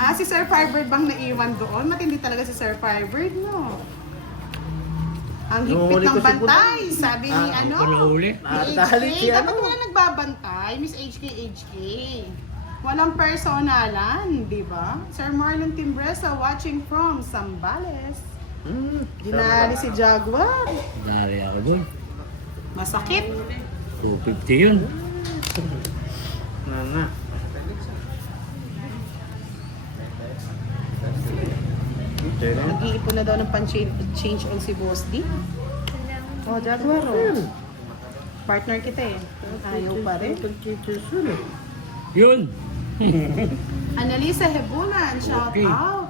Si Sir Firebird bang naiwan doon? Matindi talaga si Sir Firebird, no? Ang higpit ng bantay, sabi ni ano? Pinahuli. Ni HK. Dapat wala nagbabantay, Miss HK. Walang personalan, di ba? Sir Marlon Timbresa watching from Zambales. Dinali si Jaguar. Dari ako dun. Masakit. 250 yun. Nana. Nag-iipon na daw ng pan-change on si Boss D. Jaguar, oh. Partner kita eh. Ayaw pa rin. Yun. Annalisa Hebulan, shout Okay. out.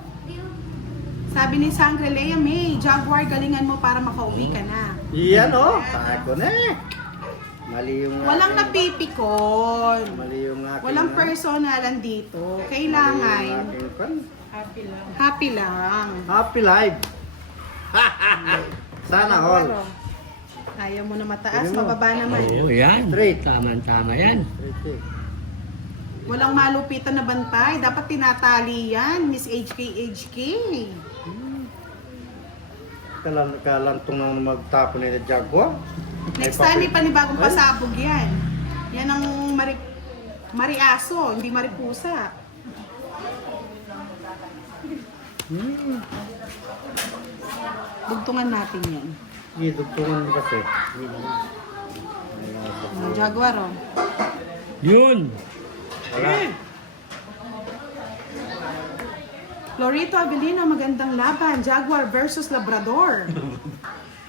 Sabi ni Sangre Lea May, Jaguar, galingan mo para makauwi ka na. Yan o. Ako na eh. Mali yung Walang napipikon. Mali yung aking... Walang personalan dito. Kailangan happy lang. Happy life. Sana all. Ayaw mo na mataas, Hindi mo. mababa naman. Oo, yan. Straight. Tama-tama yan. Walang malupitan na bantay. Dapat tinatali yan, Miss HK. Kalantong na magtapon nila Jaguar. Next time, may panibagong pasabog yan. Yan ang mariaso, hindi maripusa. Bugtungan natin yan. Idugtungan mo kasi. Jaguar, oh. Yun. Wala. Florito Avelino, magandang laban. Jaguar versus Labrador.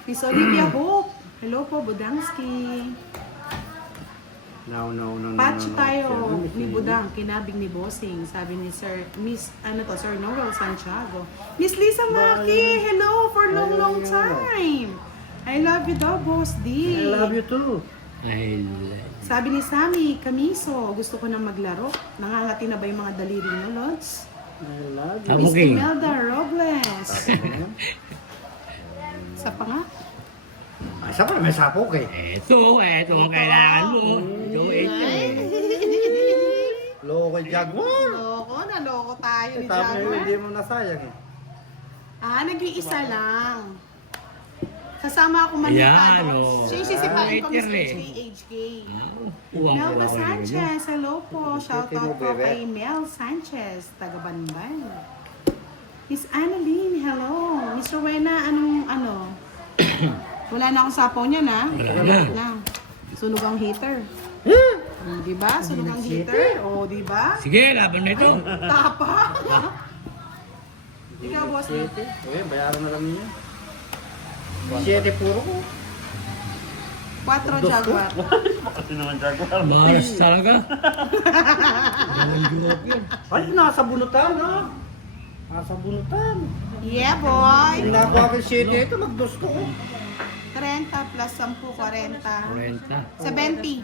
Miss Olivia Hope. Hello po, Budangsky. No. Patch tayo ni Budang, kinabing ni Bossing. Sabi ni Sir Noel Santiago. Miss Lisa Maki, hello for long time. I love you daw, Boss D. I love you too. Ay, Sabi ni Sammy Camiso, gusto ko na maglaro. Nangangati na ba yung mga daliri mo, Lods? I love you. Tama. Miss Okay. Imelda Robles. Sa pa nga? Ay, sa pa may sapok eh. eto ang kailangan mo. Ito. Loko Jaguar. Naloko tayo ni Tapos Jaguar. hindi mo nasayang eh. Nag-iisa lang. Kasama ako Ayan, manitado. oh. Siya yung sisipain ko, Miss Right, HK. Uwang ko Melba lang Sanchez, hello po. Shout Thank you, out po bebe. kay Mel Sanchez, taga Banban. Miss Annalyn, hello. Miss Rowena, ano? Wala na akong sapaw niya na. Wala na. Sunog ang heater. Diba? Sunog ang heater. O, diba? Sige, laban na ito. Tapa. Ikaw, boss. Uy, bayaran na lang niya. 7 puro ko. 4 Jaguar. Kasi naman Jaguar. Maras talaga. Walang joke yun. Ay, nasa bunutan ha. Nasa bunutan. Yeah, boy. Ginagawa ko 7 ito, magdos ko. 30 plus 10, 40. 40. 70.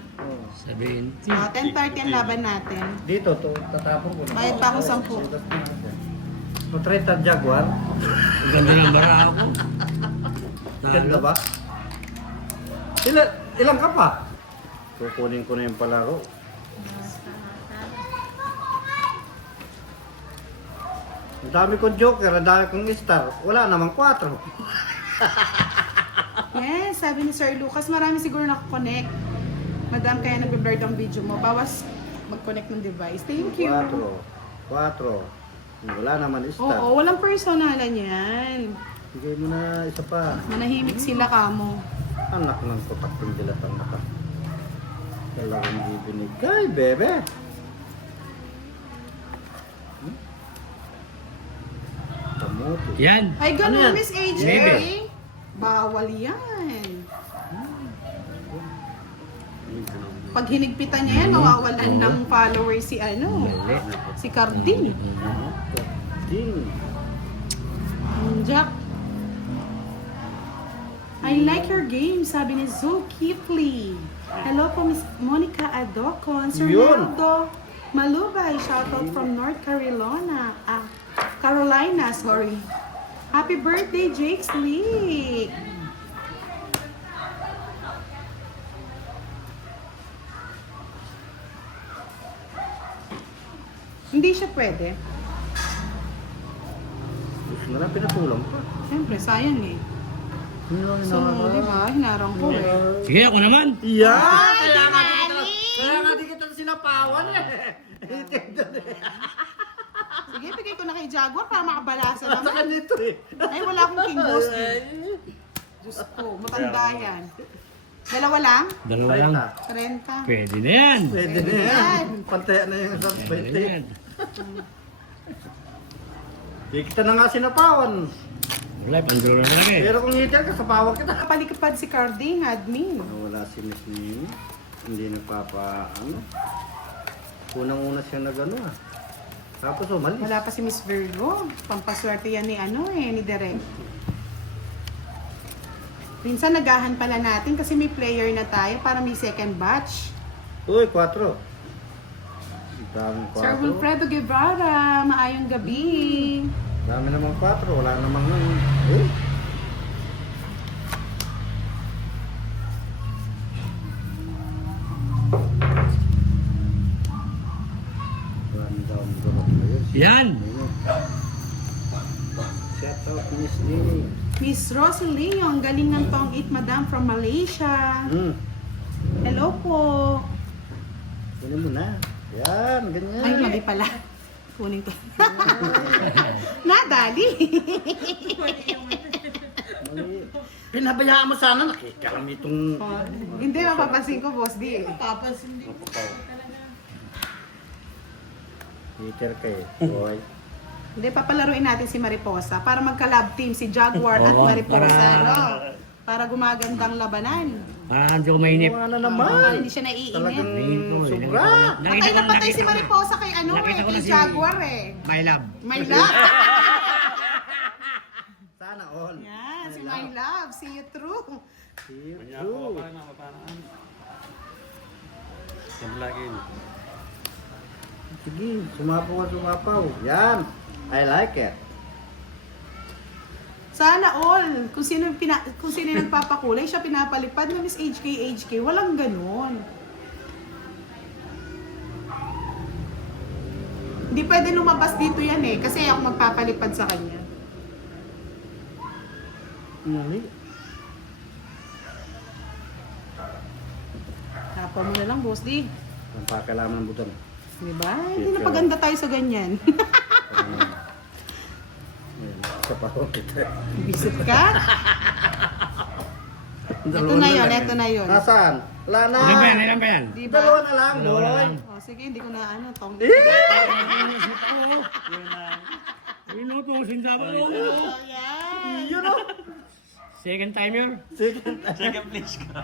70. 10:30 ang laban natin. Dito, to, tatapon ko. Bayad pa ako 10. Ito 30 Jaguar. Ang ganda ng bara ako. Ganda ba? Ilang ka pa? Kukunin ko na yung palaro. Ang dami kong joker, ang dami kong star. Wala namang 4. Yes, sabi ni Sir Lucas, marami siguro nakakonect. Madam, kaya nag-blurred ang video mo. Bawas mag-connect ng device. Thank you. 4. Wala naman star. Oo, walang personalan yan. Bigay mo na isa pa. Manahimik sila kamo. Anak ng kotak ng dilatan na ka. Kailangan di binigay, bebe. Kamote. Yan. Ay, Ano ganun, yan? Miss AJ. Bebe. Bawal yan. Pag hinigpitan niya yan, mawawalan ng followers si si Carding. Ding. Jack. I like your game, sabi ni Zoe Kifley. Hello po, Miss Monica Adocon. Sir Yun. Meldo Malubay, shoutout from North Carolina. Carolina, sorry. Happy birthday, Jake Slick. Hindi siya pwede. Gusto na lang pinatulang pa. Siyempre, sayang eh. So, di ba? Hinarang ko eh. Sige, ako naman. Yeah! Ay, Kaya nga di kita sinapawan eh. Sige, bigay ko na kay Jaguar para makabalasa Sa naman. kanito eh. Ay, wala akong king boss eh. Diyos ko, matanda yan. Dalawa lang? Dalawa lang. 30. Pwede na yan. Pwede na yan. Pantaya na yung isang Pwede na yan. 20. Di kita na nga sinapawan. Wala, panduro na lang eh. Pero kung hitil ka, sapawan kita. Palikapad si Carding, admin. Wala si Miss Mimi. Hindi nagpapa, ano. Unang-una siya nag-ano ah. Tapos umalis. Wala pa si Miss Virgo. Pampaswerte yan ni ni Direk. Minsan nagahan pala natin kasi may player na tayo para may second batch. Uy, 4. Daming 4. Sir Wilfredo Guevara, maayong gabi. Dami namang 4. Wala namang eh. Rundown group na yun. Yan. Shout out Miss Nini. Miss Rosalie, ang galing ng tong eat madam from Malaysia. Hello po. Ganyan mo na. Yan, ganyan. Ay, mali pala. Kunin ko. Nadali. Pinabayaan mo sana, nakikalam itong... Hindi, mapapansin ko, boss D. Hater ka eh, boy. Hindi, papalaruin natin si Mariposa para magka-love team si Jaguar at Oo, Mariposa, para- no? Para gumagandang labanan. Parang hindi ko mainip. Wala na Para naman. hindi siya naiinip. Talagang Mainip ko eh. sobra. Patay na patay si Mariposa kay Nakita ko kay na si- Jaguar eh. My love. My love. Sana all. Yan, si My Love. See you through. See you too. Sige, sumapaw ka, sumapaw. Yan. I like it. Sana all. Kung sino yung nagpapakulay, siya pinapalipad na Miss HK. Walang ganon. Hindi pwede lumabas dito yan eh. Kasi ako magpapalipad sa kanya. Mali. Tapa mo na lang, boss D. Ang pakalaman ng buton. Diba? Hindi na paganda tayo sa ganyan. Ayan, sapaw kita. Visit ka? Ito na yun. Nasaan? Wala na. Ilan pa yan? Diba? Dalawa na lang, Dalawa na boy. lang. O sige, hindi ko na tong. Inutusin sa ako. Yan. Yun o. Second timer.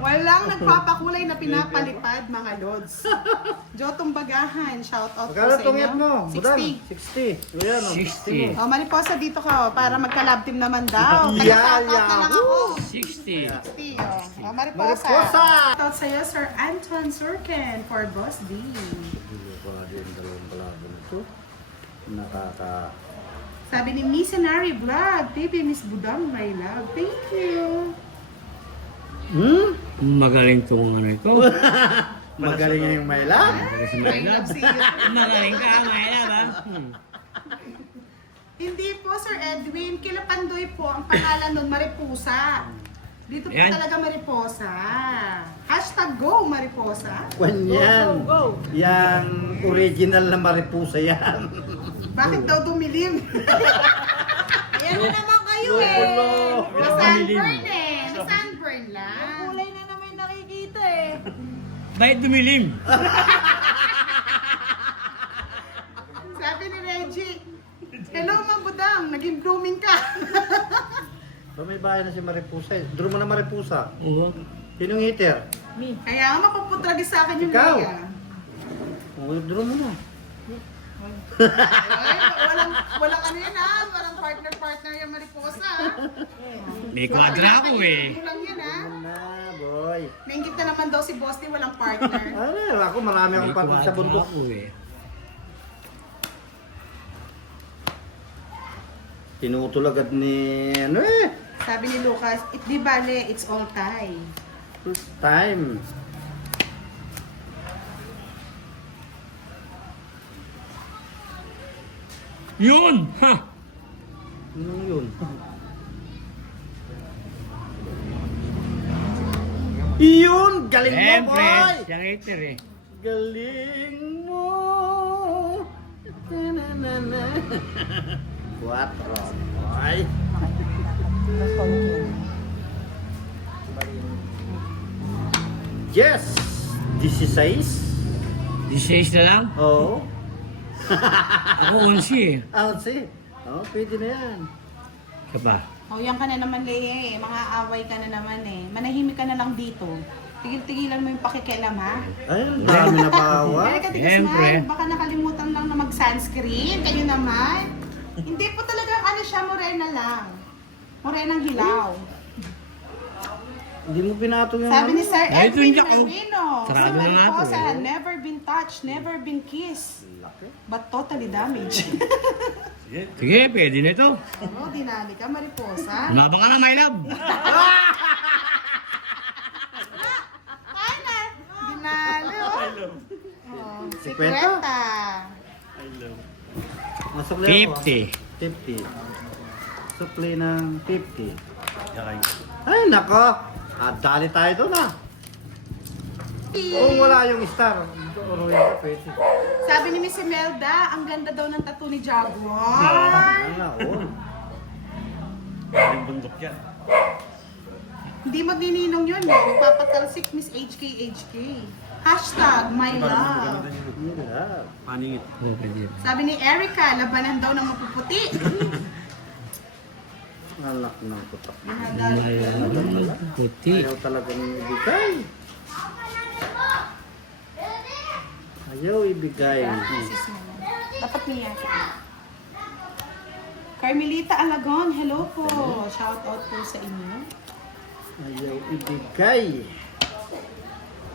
Walang nagpapakulay na pinapalipad, mga lods. Jotong Bagahan, shout out po Magkano sa itong hit inyo. mo? Budang? 60. 60. Ayan o. 60. O, Mariposa, dito ka para magka-love team naman daw. Kaya Yeah, shout out na lang ako. 60. 60, o. O, Mariposa. Mariposa! Shout out sa'yo, Sir Anton Surken for Boss D. Hindi ko na din dalawang kalaban ito. Nakaka... Sabi ni Missionary Vlog, baby Miss Budang, my love. Thank you. Magaling tong ano ito. Magaling na yung may love. Magaling si My My love, love. see you. Magaling ka, My love ha. Hindi po, Sir Edwin. Kila Pandoy po, ang pangalan nun, Mariposa. Dito po Yan. talaga Mariposa. Hashtag go, Mariposa. Kwan yan. Go, go, go. Yang original na maripusa yan. Bakit daw dumilim? Ayan na naman kayo Wala. Na-sunburn eh. Na-sunburn lang. Kulay na naman yung nakikita eh. Bakit dumilim? Sabi ni Reggie, hello, Ma'am Budang, naging blooming ka. So may bahay na si Maripusa. Draw mo na Maripusa. Oo. Sinong hitter? Kaya nga mapuputragi sa akin yung Ikaw. Leia. Draw mo na. Ay, walang ano yan ha. Walang partner yung Mariposa. May kwadra ako eh. Lang yan ha. Na, boy. Naingit na naman daw si Boss D, walang partner. Ano, ako marami May akong patid sa kwadra bundok. ako eh. Tinutulagad ni ano eh. Sabi ni Lucas, di bale, it's all Thai. First time. Yun! Ha! Anong yun? Iyon! Galing mo, Siyempre, boy! siyang hater eh. Galing mo! Na-na-na-na. 4, boy! Yes! 16? 16 na lang. Oo. Ako 11 eh. Ounce. Oo, pwede na yan. Ka pa. O, yan ka na naman, Lea eh. Mga away ka na naman eh. Manahimik ka na lang dito. Tigil-tigilan mo yung pakikialam, ha? Ay, ang dami na bawa. Kaya ka Siyempre. tigas, baka nakalimutan lang na mag-sunscreen. Kayo naman. Hindi po talaga, ano siya, morena lang. Morenang hilaw. Hindi mo pinatong yung Sabi ni Sir Ay, ito Edwin yung ako. Marino, Sarado si na nga to, Mariposa eh. had never been touched, never been kissed, Laki. but totally damaged. Sige, pwede na ito. Oo, dinali ka, Mariposa. Umaba ka na, my love. Ay na, dinali, oh. Oh, 50. 50. Masukli ako. 50. 50. Sukli ng 50. Ay, nako. Dali tayo doon ah. Kung wala yung star, uruin ka pwede. Sabi ni Miss Imelda, ang ganda daw ng tattoo ni Jaguar. Oo. Hindi magnininong yun, eh. Magpapatalsik Miss HK. Hashtag my love. Yeah. Oh, pwede. Sabi ni Erica, labanan daw ng mapuputi. Alak ng putak. Dinadali. Puti. Ayaw talagang ibigay. Ayaw ibigay. Sis mo. Dapat niya. Carmelita Alagon, hello po. Shout out po sa inyo. Ayaw ibigay.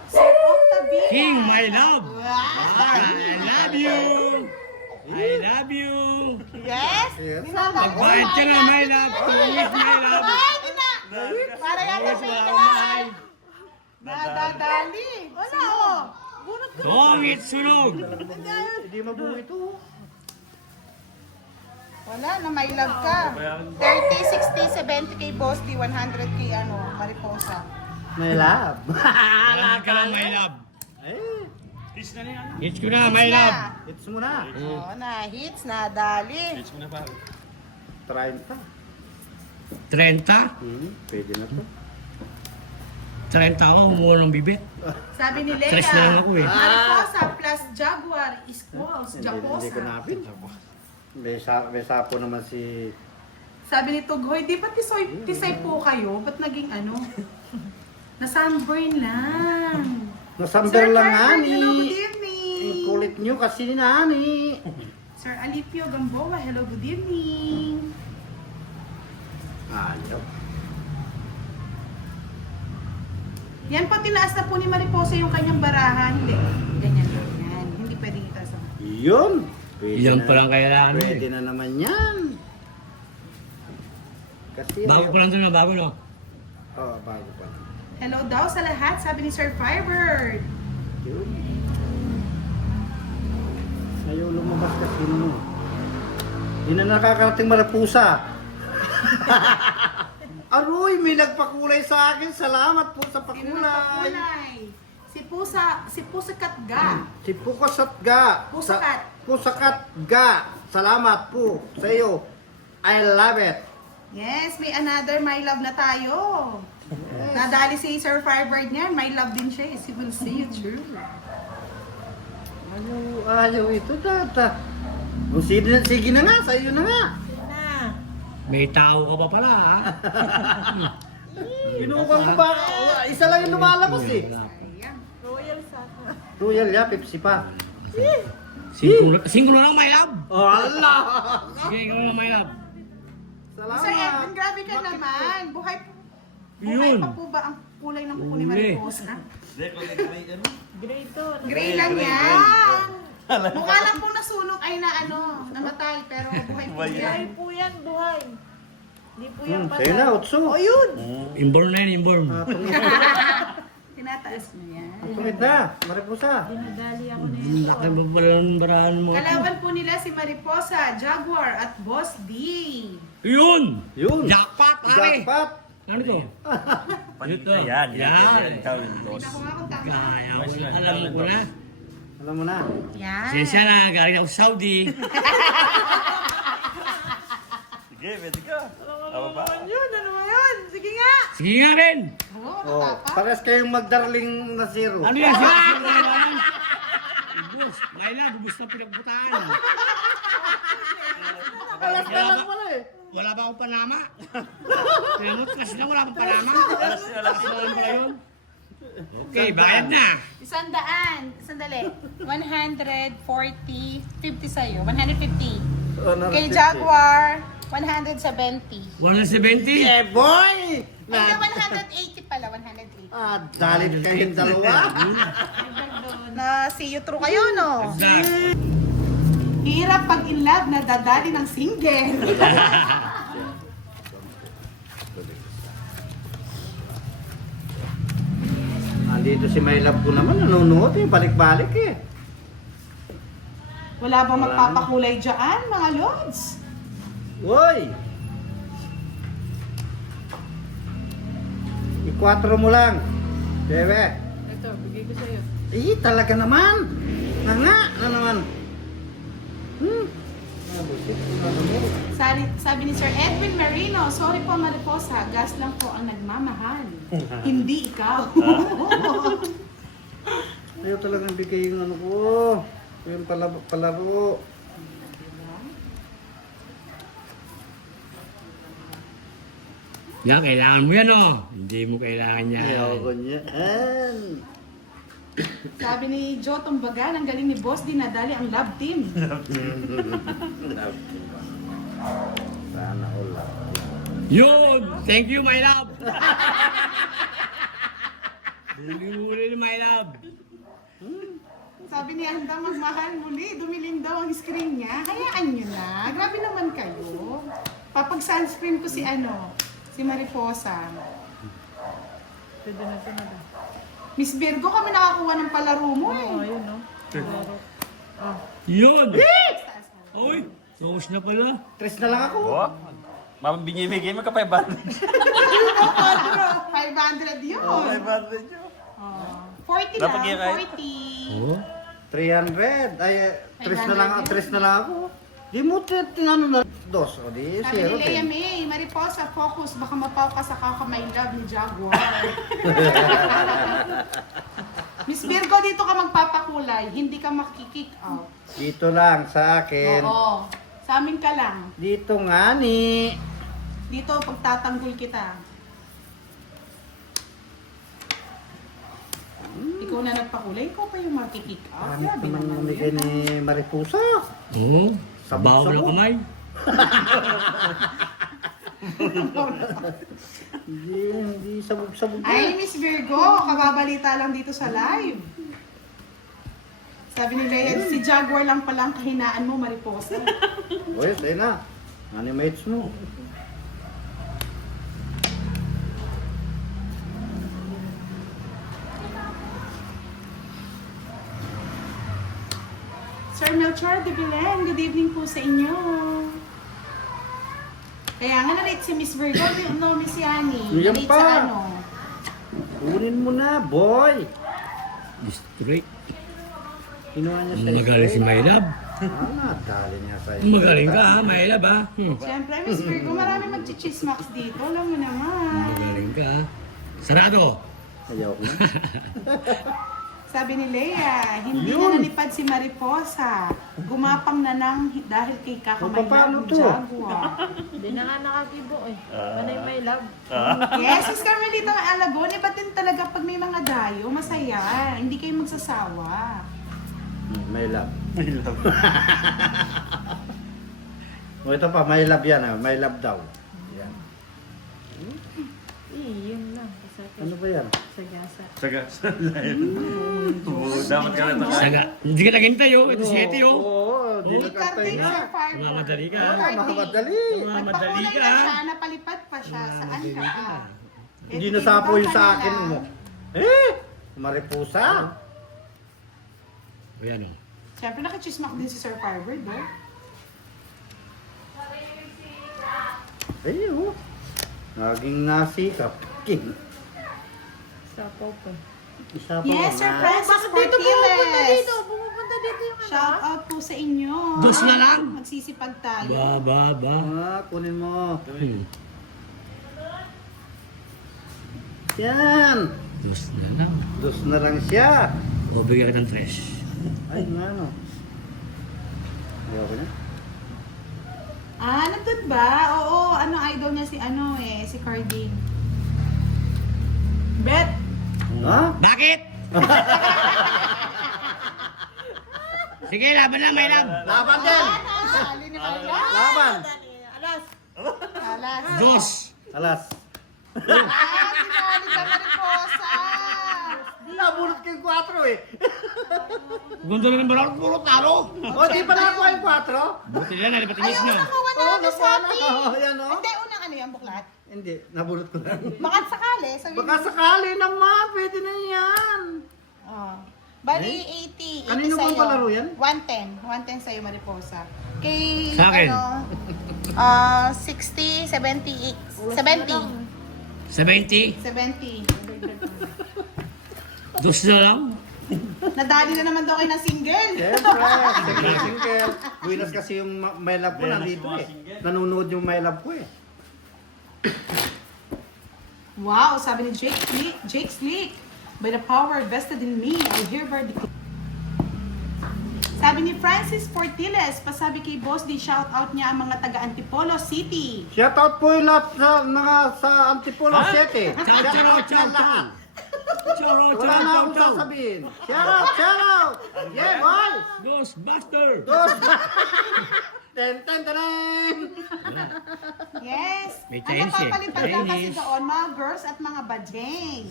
Sir Octavia. King, my love. Wow. I love you. I love you. Yes? Yes. Magbayad ka na, my love. Tuwis, my love. Ay, ina! Para yan sa Tuwis, nadadali. Wala, oh. Tungit sunog. Hindi mabuhay ito. Wala na, may love ka. 30, 60, 70k boss, di 100k ano, Mariposa. May love. Malamig ka lang, my love. Eh, Hits ko na, my love. hits mo na. Oo na, hits na, dali. 30. 30? Pwede na to. 30 ako, umuha ng bibit. Sabi ni Lea, Stress na lang ako eh. Mariposa plus Jaguar equals Hindi ko Japosa. napin. May sapo naman si... Sabi ni Tughoy, di ba tisay po kayo? Ba't naging ano? Na-sunburn lang. Nasamber lang nga Carver, ni. hello, good Ang evening. kulit nyo kasi ni Nani. Sir Alipio Gamboa, hello, good evening. Ayaw. Yan po, tinaas na po ni Mariposa yung kanyang baraha. Hindi, ganyan lang yan. Hindi pwedeng itaas ang... Yun. Pwede Yan na- pa lang kailangan mo Pwede eh. na naman yan. Kasi Bago pa lang ito na, bago no? Oo, bago pa. Hello daw sa lahat, sabi ni Sir Firebird. Yun. Ayaw lumabas kasi mo. Hindi na nakakarating Mariposa. Aroy, may nagpakulay sa akin. Salamat po sa Sino pakulay. nagpakulay? Si Pusa Katga. Si Pukakat Ga. Pusakat. Pusakat Ga. Salamat po sa iyo. I love it. Yes, may another my love na tayo. Nadali si Sir Firebird niyan, my love din siya. He will see you true. Ayaw ito, tata. O, sige na nga, sa iyo na nga. May tao ka pa pala ha? Kinuha mo ba? Isa lang yung lumalabas eh. Ayan. Royal ya, Pepsi pa. Singko na lang, my love. Oh, Allah! Sige, ikaw na lang, my love. Sir Edwin, Salamat. grabe ka naman. Buhay Yun. pa po ba ang kulay ng kuko ni Huli. Mariposa? Gray to. Gray lang yan. Mukha lang pong nasunog ay na ano, namatay, pero buhay po Buhay yan. po yan, buhay. Hindi po yan Sa'yo na, Otso. O yun. Inborn na yan, inborn. Tinataas mo yan. Ang sungit na, mariposa. Dinadali ako na Ang laki ng barahan mo. Kalaban po nila si Mariposa, Jaguar at Boss D. Yun! Yun. Jackpot, pare! Jackpot. Ano to? Ito. Yan. Hindi na ko nga kung tama. Kaya ko na. Alam mo ko na. Alam mo na. Yan. Sensya na, galing ako sa Saudi. Sige, pwede ka. Tama ba? Yun, ano mo yun? Sige nga. Sige nga rin! Oo, Oh, natapa. pares kayong magdarling na zero. Ano yan? Sino na naman? Ubus. Laila, ubus na pinagbutaan. Alas na lang pala eh. Wala ba akong panama? Pinamot kasi na wala akong panama. Alas. Saan pala yun? Okay, bayad na. 100. Sandali. 140. 50 sa'yo. 150. Oh, Kay Jaguar, 170. 170? Eh, boy! Ay, 180 pala. 180. Ah, dalit kayong dalawa. Na see you through kayo, no? Exact. Hirap pag in love na dadali ng single. Andito si My Love ko naman, nanonood eh, balik-balik eh. Wala bang Wala magpapakulay dyan, mga lods? Uy! I-4 mo lang. Bebe. Ito, bigay ko sa'yo. Eh, talaga naman. Na naman. Ah, bullshit. Sabi ni Sir Edwin Marino, sorry po Mariposa, gas lang po ang nagmamahal. Hindi ikaw. Ayaw talagang bigay yung ano ko. Yung palaro. Yan, kailangan mo yan, oh. Hindi mo kailangan yan. Ayaw ko niyan. Sabi ni Joe Tumbagan, ang galing ni Boss, dinadali ang love team. Sana all. Yun! Thank you, my love! Huli-huli my love. Sabi ni Anda, magmahal muli, dumilim daw ang screen niya. Hayaan nyo na, grabe naman kayo. Papag-sunscreen ko si si Mariposa. Pwede na ito na lang. Miss Virgo, kami nakakuha ng palaro mo eh. Oh, ayun, no? Yun! Uy! Tapos na pala. Tres na lang ako. Oh, mabibigay mo ka 500. 500 yun. Oh, 500 yun. Oh, 40 Dapat lang, kaya kahit- 40. Oh? 300. Ay, tres na lang, 500 tres na lang ako. Di mo tinano na. Dos. O di, Sabi zero. ni Lea May, Mariposa, focus, baka mapaw ka sa kakamay love ni Jaguar. Miss Virgo, dito ka magpapakulay, hindi ka makikick out. Dito lang sa akin. Oo, sa amin ka lang. Dito nga ni. Dito, pagtatanggol kita. Ikaw na nagpakulay, ikaw pa yung makikick out. Ano Grabe naman naman namigay yun. ni Mariposa? Oo? Sabog-sabog. Bawa ng kamay. Hindi sabog-sabog. Ay, Miss Virgo, kababalita lang dito sa live. Sabi ni Lea, si Jaguar lang pala ang kahinaan mo, Mariposa. Uy, tayo na. Animates mo. Sir Melchor de Belen, good evening po sa inyo. Kaya nga na-rate si Miss Virgo, no, Miss Yani. Yan Na-rate pa. sa ano. Kunin mo na, boy. Straight. Kinuha niya sa Magaling si my love. dali niya sa Magaling ka, ha, my love, ha? Siyempre, Miss Virgo, marami mag-chismax dito. Alam mo naman. Magaling ka, ha? Sarado! Ayaw ko na. Sabi ni Lea, hindi Yun. na nalipad si Mariposa. Gumapang na nang dahil kay kakamay Paano ng to? Jaguar. Hindi na nga nakakibo eh. Panay may love. Yes, Miss Carmelita Alagón, iba din talaga pag may mga dayo, masaya. Hindi kayo magsasawa. May love. O ito pa, may love yan. May love daw. Yan. Yun lang. Ano ba yan? Sa gasa. Saga. Dapat ka na Saga. Hindi ka naghintay, oh. Ito si Eti, oh. Oo, di May nagkantay carding, na. Sir Fargo. Mamadali ka. Mamadali. Mamadali Nagpakulay ka, na ha? siya, napalipad pa siya. Saan ka pa? Hindi nasapo yung sa akin mo. Eh, Mariposa. Ayan o. Siyempre, nakichismak din si Sir Firebird, no? Ay, oh. Naging nasikap. King. Sapaw pa. Isa pa Yes, Sir na. Francis Bakit dito pumupunta Fortiles. dito? Pumupunta dito yung ano? Shout out po sa inyo. Dos na lang. Magsisipag tayo. Ba. Kunin mo. Hmm. Yan. Dos na lang. Dos na lang siya. O, bigyan ka ng tres. Ay, nga no. Ayoko na. Ah, nandun ba? Oo, ano idol niya si Carding. Bet! Ha? Bakit? Sige, laban na, may lab. Laban din. Alin na kayo? Laban. Alas. Alas. Dos. Alas. Sinali ka mariposa. Nabulot kayong 4 eh. Gundo na ng balak, puro talo. O, di pa nakuha yung 4? Buti lang, nalipatinis Ayaw na. nakuha Oo, namin sa nakuha na. atin. Oo, yan o. Hindi, unang ano yan, buklat? Hindi, nabulot ko lang. Baka sakali. Sabi Baka sakali naman, pwede na yan. Oh. Bali, 80. 80 Kanino sa'yo. bang palaro yan? 110. 110 sa'yo, mariposa. Kay, Sa akin? 60, 70, 70. 70. 70. Dos na lang. Nadali na naman daw kayo ng single. Siyempre, single. Buinas kasi yung my love ko Buenas nandito mga eh. single. Nanonood yung my love ko eh. Wow, sabi ni Jake Slick. By the power vested in me, I hereby declare. Sabi ni Francis Fortiles, pasabi kay Boss D, shout out niya ang mga taga Antipolo City. Shoutout po yung lahat sa Antipolo Ha? 7. Ciao, ciao, ciao, lahat. Choro, Wala na akong sasabihin. Shoutout! Yeah, boys! Ghostbuster. Dos! Ten, ten, ten, ten! Yes. May Ang Chinese eh. napapalipad lang kasi Chinese. doon, mga girls at mga bajeng.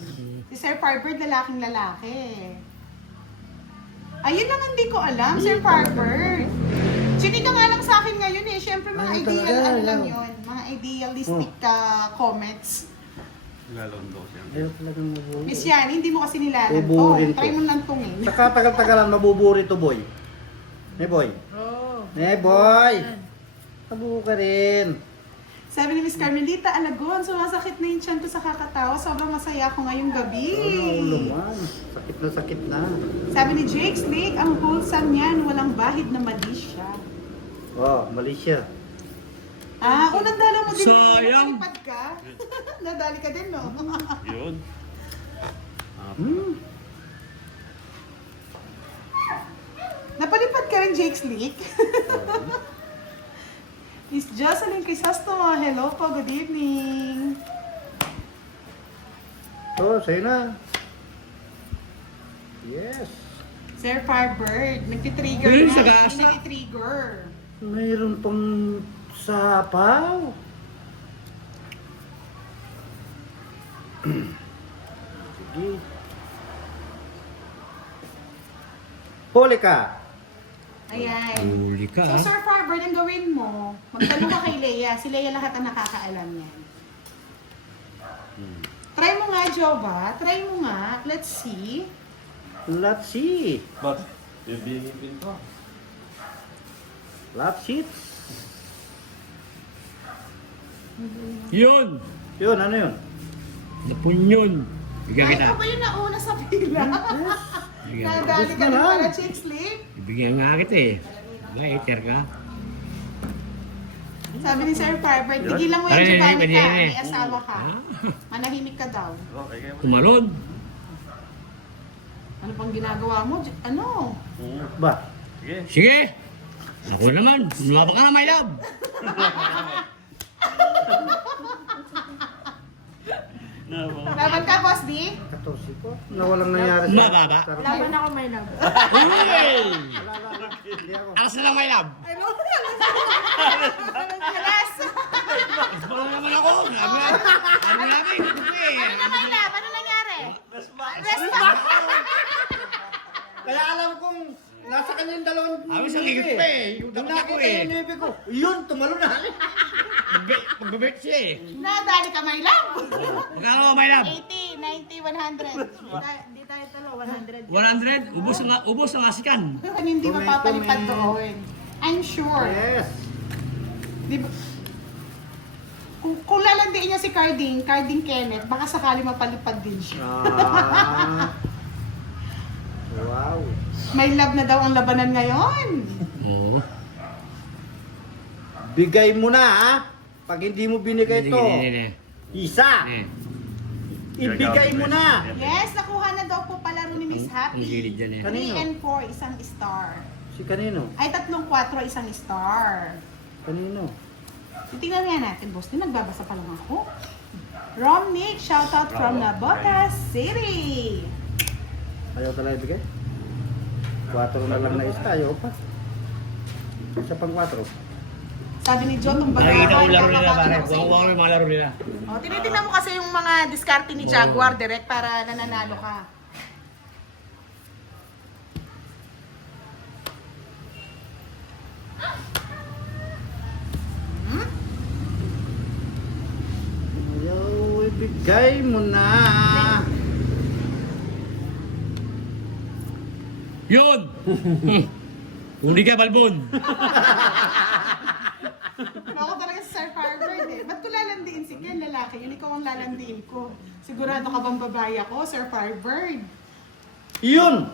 Si Sir Firebird, lalaking lalaki. Ayun lang hindi ko alam, Sir Firebird. Chinika nga lang sa akin ngayon eh. Siyempre mga Ay, ideal, talaga, ano lang lang. yun. Mga idealistic comments. Lalondo siya. Ayaw talagang maburi. Miss Yani, hindi mo kasi nilalan to. Buburin ko. Try mo lang tungin. Saka tagal-tagalan, mabuburi to boy. Ne boy. Oo. Ne boy! Tabu ka rin. Sabi ni Miss Carmelita Alagon, sumasakit na yung tiyan ko sa kakatawa. Sobrang masaya ako ngayong gabi. Ano ulo man? Sakit na sakit na. Sabi ni Jake Snake, ang wholesome niyan, walang bahid na mali siya. Oh, Malaysia. Ah, unang dalaw mo din. Sayang. Napalipad ka. Nadali ka din, no? Yun. Napalipad ka rin, Jake Snake. Miss Jocelyn Crisostomo, hello po, good evening. Oh, sa'yo na. Yes. Sir Firebird, nagtitrigger Yun, na. sa gasa. Hindi nagtitrigger. Mayroon pang sapaw. Sige. Huli ka. Ayan. Huli ka. So, ah. Sir Firebird, ang gawin mo, magtanong ka kay Leia. Si Leia lahat ang nakakaalam yan. Try mo nga, Jova. Try mo nga. Let's see. Let's see. But, bibigipin ko. Let's see. Yun. Yun, ano yun? Napunyon. Bigyan Ay, kita. ikaw ba yung nauna sa pila? Bigyan kita. Nadali ka Gusto na na. pala, Chick Slip. Ibigyan nga kita eh. Later ka. Sabi ni Sir Firebird, Yun. tigilan mo yung Ay, Giovanni pwede ka. yan eh. May asawa ka. Ah, Manahimik ka daw. Okay, kayo. Tumalon. Ano pang ginagawa mo? Ano? Ba? Sige. Sige. Ako naman. Lumaba ka na, my love. Laban ka, Boss D? 14 po. Na walang nangyari Mababa. Laban ako, my love. Hey! Hindi ako. Alas na lang, my love. Alas! Baka naman ako. Ano namin? Ano naman, ano nangyari? Kaya alam kong nasa kanya yung dalawang Abi, sa higit pa eh. Yung Nung dapat ako nakita eh. yung nebe ko, yun, tumalo na. Magbabet siya eh. Nadali ka, my love. Magkano, my love? 80, 90, 100. Hindi tayo 100. 100, ubos ang asikan. Hindi Comment, mapapalipad comment. doon. I'm sure. Yes. Di ba? Kung lalandiin niya si Carding Kenneth, baka sakali mapalipad din siya. Ah. Wow. May love na daw ang labanan ngayon. Oo. Bigay mo na ha. Pag hindi mo binigay to, Hindi. isa. Ibigay mo na. Yes, nakuha na daw po palaro ni Miss Ang gilid Happy. dyan eh. 3 Kanino? and 4, isang star. Si kanino? Ay, 3-4, isang star. Kanino? Titingnan nga natin, boss. Di nagbabasa pa lang ako. Romnick, shoutout from Navotas City. Ayaw talaga ibigay? 4 na lang na isa. Ayaw pa. Isa pang 4. Sabi ni Joe, tumbaga Nakikita ko ka, laro nila, pare. kapapagod ako sa Kuha ko yung mga laro nila. O, tinitingnan mo kasi yung mga diskarte ni Jaguar direct para nananalo ka. Ayaw, ibigay mo na. Yun! Huli ka, Balbon! Ako talaga si Sir Firebird eh. Ba't ko lalandiin si Ken? Lalaki yun, ikaw ang lalandiin ko. Sigurado ka bang babae ako, Sir Firebird? Yun!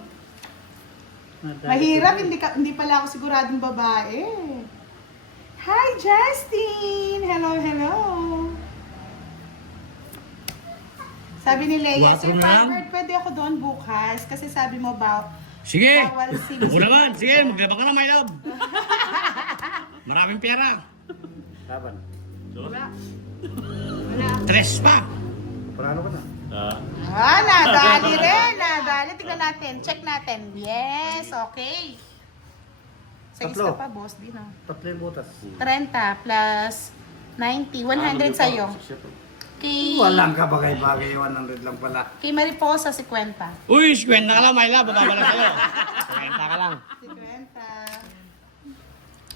Mahirap, hindi pala ako siguradong babae. Hi, Justin! Hello, hello! Sabi ni Leia, Guwapo Sir na. Firebird, pwede ako doon bukas. Kasi sabi mo ba, Sige! bawal si Ako naman! Sige, maglaba ka na, my love! Maraming pera! Laban. Wala. Tres pa! Parano ka na? Nadali rin, nadali. Tignan natin, check natin. Yes, okay. Sa Tatlo. isa pa, boss, di no? 3 yung butas. 30 plus 90, 100 sa'yo. Kay, Walang kabagay-bagay, 100 lang pala. kay Mariposa, 50. Uy, 50 ka lang, my love! Bababa lang sa'yo. 50 ka lang. 50.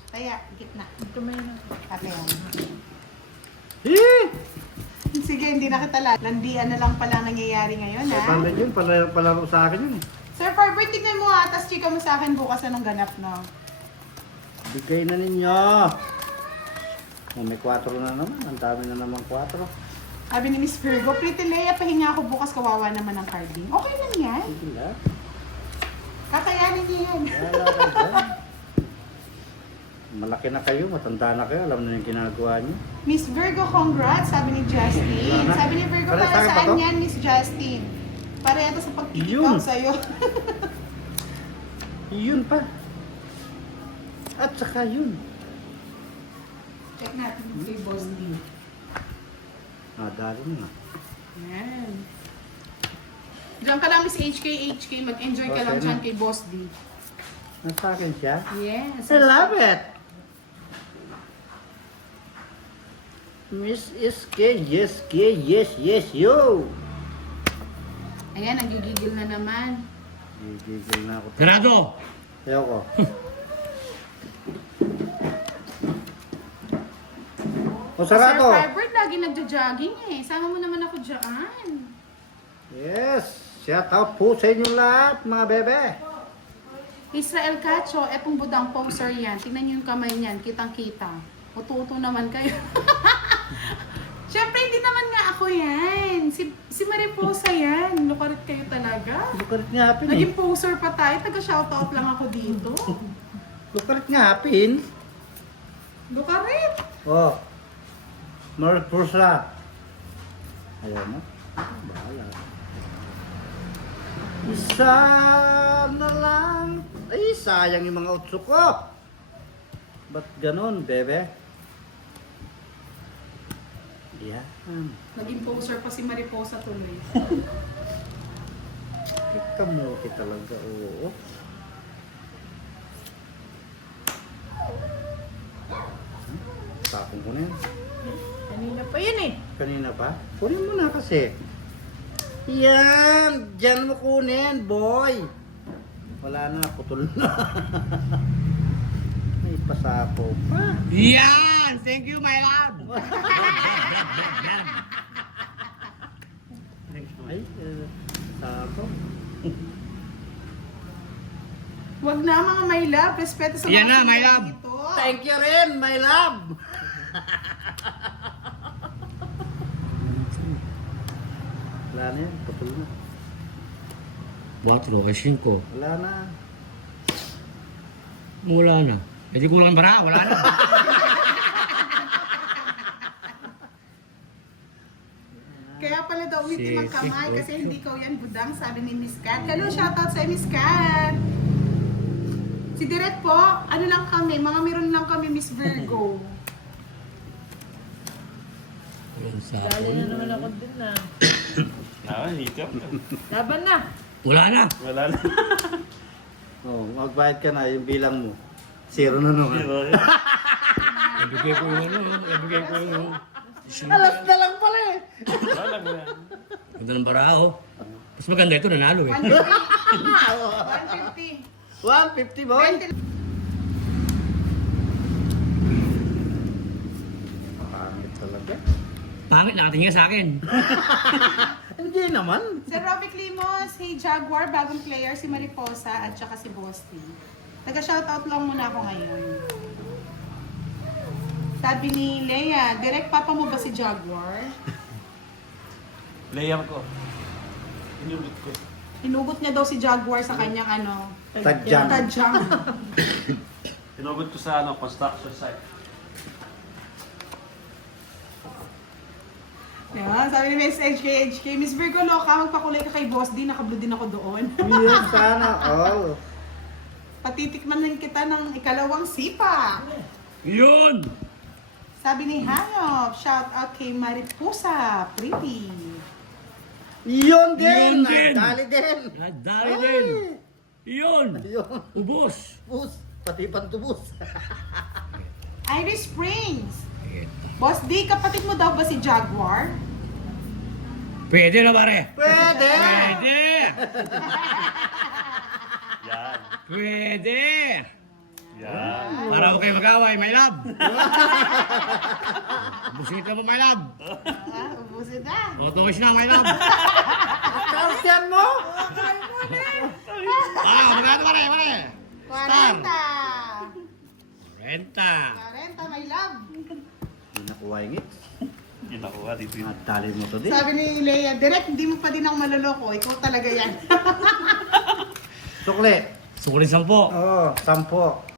Kaya, gitna. Ate yan. Eh! Sige, hindi na kita landian na lang pala nangyayari ngayon, ha? 500 yun, palaro sa akin yun eh. Sir Firebird, tignan mo ha, tapos chika mo sa akin bukas anong ganap, no? Bigay na ninyo. Oh, may 4 na naman. Ang dami na naman 4. Sabi ni Miss Virgo, Pretty Leia, pahinga ako bukas, kawawa naman ang carding. Okay lang yan. Sige lang. Kakayanin niya yan. Wala ka dyan. Malaki na kayo, matanda na kayo. Alam na yung ginagawa niyo. Miss Virgo, congrats, sabi ni Justin. Sabi ni Virgo, Para para sa'yo pa saan to? yan, Miss Justin? Para yata sa pagkikikaw Yun. sa'yo. Yun pa. At saka yun. Check natin yung kay Boss D. Dali na. Yan. Diyan ka lang, Miss HK. Mag-enjoy ka lang Okay dyan na. kay Boss D. Nasa akin siya. Yes. I love it. Miss SK, yes, yo. Ayan, nagigigil na naman. Gigigil na ako. Sarado! Ayoko. O Sir sarado. Firebird, lagi nagja-jogging eh. Sama mo naman ako dyan. Yes. Shout out po sa inyo lahat, mga bebe. Israel Cacho, etong budang poser yan. Tingnan niyo yung kamay niyan, kitang-kita. Uto-uto naman kayo. Siyempre, hindi naman nga ako yan. Si Mariposa yan. Lukarit kayo talaga. Lukarit nga hapin eh. Naging poser pa tayo. Taga-shoutout lang ako dito. Lukarit nga hapin. Lukarit! Oh. Merry Christmas. Ayaw na. Bahala. Isa na lang. Ay, sayang yung mga utso ko. Ba't ganun, bebe? Yan. Naging poser pa si Mariposa tuloy. Kamuti talaga, oo. Tapong ko na yan. Kanina pa yun eh. Kanina pa? Kunin mo na kasi. Yan! Diyan mo kunin, boy! Wala na, putol na. May pasako pa. Yan! Thank you, my love! Ay, pasako. Wag na mga my love. Respeto sa Yan na, mga my sinabi love. dito. Thank you rin, my love! Wala na yan, putol na. 4 ay 5. Wala na. Wala na. Hindi kulang bara, wala na. Kaya pala daw umitim ang Si- kamay si- kasi hindi ko yan budang, sabi ni Miss Kat. Hello, shoutout sa Miss Kat. Si Direk po, ano lang kami, mga meron lang kami Miss Virgo. Walang Dali na sabon. naman ako dun na. Hiccup. Laban na. Wala na. Wala na. Oh, magbayad ka na, yung bilang mo. Zero na naman. Zero. Ibigay ko yung ano, ibigay ko yung... Alas na lang pala eh. Wala mo yan. Ganda ng bara, oh. Mas maganda ito, nanalo eh. 150. 150 boy. 20. Pangit talaga. Pangit, nakatingin sa akin. Hindi naman. Sir Rovic Limos, si Jaguar, bagong player, si Mariposa, at saka si Bosti. Taga-shoutout lang muna ako ngayon. Sabi ni Leia, direct papa mo ba si Jaguar? Layup ko. Inubit ko. Inugot niya daw si Jaguar sa kanyang ano, Tadyang. tadyang. Inubit ko sa construction site. Yan, sabi ni Miss HK, Miss Virgo Loca, magpakulay ka kay Boss D, nakablo din ako doon. Yun sana all. Patitikman lang kita ng ikalawang sipa. Yun! Sabi ni Hayop, shout out kay Mariposa, pretty. Yun din. Yun din. Dali din. Nadali din. Yun! Yun. Ubus! Bus. Pati pantubus. Iris Springs. Boss D, kapatid mo daw ba si Jaguar? Pwede na, pare. Pwede. Pwede! Yan. Pwede! Yan. Para ako kayo mag-away, my love. Ubusin kita mo, my love. Ubusin na. Autowish na, my love. Kalsyan mo. Magkano, pare, pare? 40. Renta. 40, my love. Hindi nakuha yung hits. Yun ako dito. Dali mo to din. Sabi ni Leia, direct, hindi mo pa din ako maloloko. Ikaw talaga yan. Sukli. Sukuli 10. Oo, 10.